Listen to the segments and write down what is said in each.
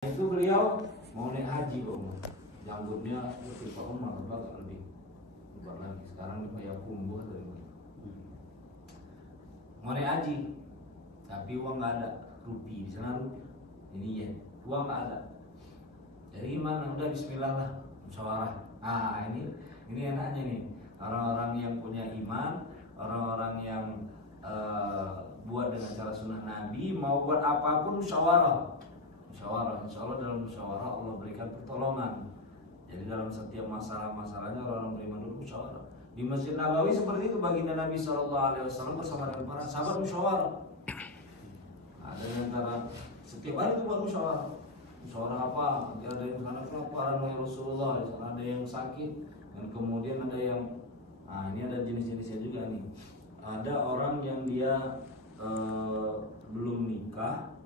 Itu beliau mau naik haji Pak Umar, janggutnya seperti Pak Umar agak lebih lebat lagi. Sekarang kayak kumbuh atau mau naik haji, tapi uang nggak ada, rupiah di sana rupiah, ini yen, uang nggak ada. Jadi gimana? Udah Bismillah lah, musyawarah. Ini enaknya nih, orang-orang yang punya iman, orang-orang yang buat dengan cara sunnah Nabi, mau buat apapun musyawarah. Musyawarah, insya Allah dalam musyawarah Allah berikan pertolongan. Jadi dalam setiap masalah-masalahnya orang beriman dulu musyawarah. Di Masjid Nabawi seperti itu, baginda Nabi SAW bersama dengan para sahabat musyawarah. Ada yang antara setiap hari itu buat musyawarah. Musyawarah apa? Ada yang sana kelaparan oleh Rasulullah, ada yang sakit, dan kemudian ada yang, ini ada jenis-jenisnya juga nih. Ada orang yang dia belum nikah,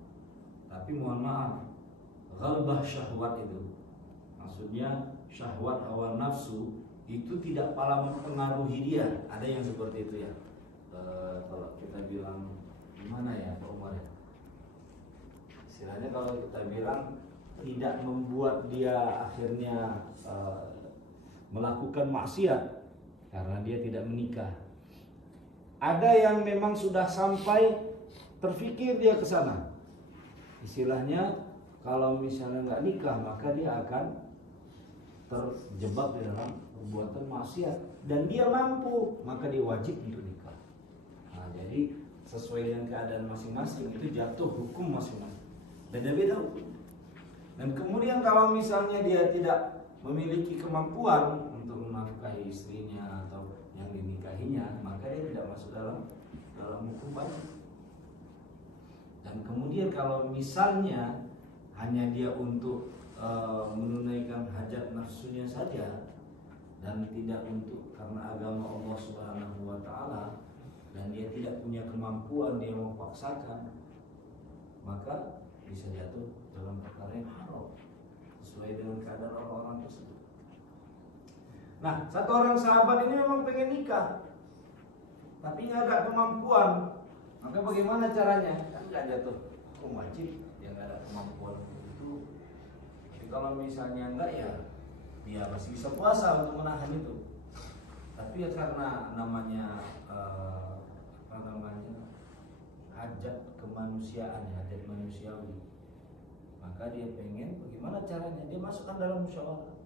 tapi mohon maaf, ghalbah syahwat itu, maksudnya syahwat hawa nafsu itu tidak pala mempengaruhi dia. Ada yang seperti itu ya. Kalau kita bilang gimana ya Pak Umar ya, istilahnya kalau kita bilang tidak membuat dia akhirnya melakukan maksiat karena dia tidak menikah. Ada yang memang sudah sampai terfikir dia ke sana. Istilahnya kalau misalnya nggak nikah maka dia akan terjebak di dalam perbuatan maksiat dan dia mampu, maka dia wajib untuk nikah. Nah, jadi sesuai dengan keadaan masing-masing itu jatuh hukum masing-masing, beda-beda hukum. Dan kemudian kalau misalnya dia tidak memiliki kemampuan untuk menafkahi istrinya atau yang dinikahinya, maka dia tidak masuk dalam hukum wajib. Dan kemudian kalau misalnya hanya dia untuk menunaikan hajat nafsunya saja dan tidak untuk karena agama Allah Subhanahu wa taala, dan dia tidak punya kemampuan, dia mau paksakan, maka bisa jatuh dalam perkara yang haram sesuai dengan keadaan orang-orang tersebut. Nah, satu orang sahabat ini memang pengen nikah, tapi nggak ada kemampuan. Maka bagaimana caranya? Kan nggak jatuh hukum wajib, dia nggak ada kemampuan itu. Tapi kalau misalnya enggak ya, dia masih bisa puasa untuk menahan itu. Tapi ya karena namanya hajat kemanusiaan, hajat manusiawi, maka dia pengen bagaimana caranya? Dia masukkan dalam musyawarah.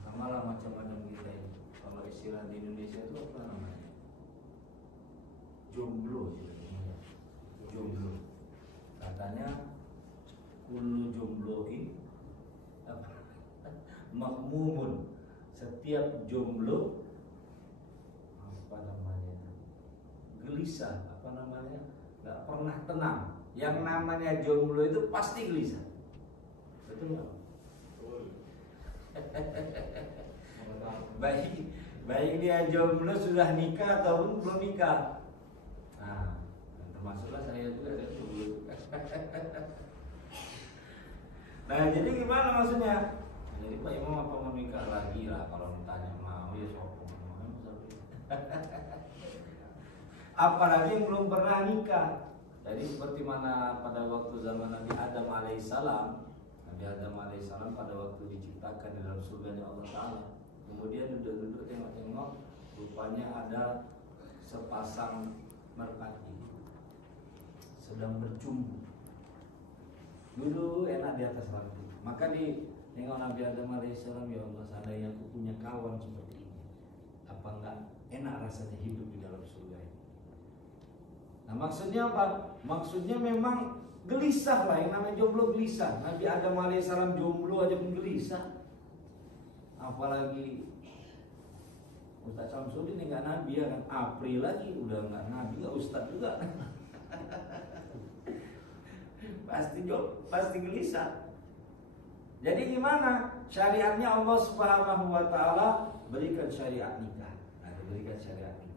Sama lah macam-macam kita ini. Kalau istilah di Indonesia itu apa namanya? Jomblo, jomblo. Katanya kullu jombloin makmumun. Setiap jomblo apa namanya? Gelisah, apa namanya? Gak pernah tenang. Yang namanya jomblo itu pasti gelisah. Betul nggak? Baik dia jomblo sudah nikah ataupun belum nikah. Nah, termasuklah saya juga ada dulu. Nah, jadi gimana maksudnya? Jadi Pak Imam apa mau nikah lagi lah? Kalau ditanya mau ya sopong. Apalagi yang belum pernah nikah. Jadi seperti mana pada waktu zaman Nabi Adam alaihissalam. Nabi Adam alaihissalam pada waktu diciptakan di dalam surganya Allah Ta'ala, kemudian duduk-duduk tengok-tengok, rupanya ada sepasang merpati sedang bercumbu. Dulu enak di atas batu. Maka di tengok Nabi Adam alaihissalam, ya Allah, seandainya aku punya kawan seperti ini, apa enggak enak rasanya hidup di dalam surga ini. Nah, maksudnya apa? Maksudnya memang gelisah lah, yang namanya jomblo gelisah. Nabi Adam alaihissalam jomblo aja pun gelisah, apalagi Ustaz Samsudin ini nggak nabi ya kan? April lagi udah nggak nabi, nggak ustaz juga. pasti gelisah. Jadi gimana? Syariatnya Allah Subhanahu wa taala berikan syariat nikah. Nah, berikan syariat nikah.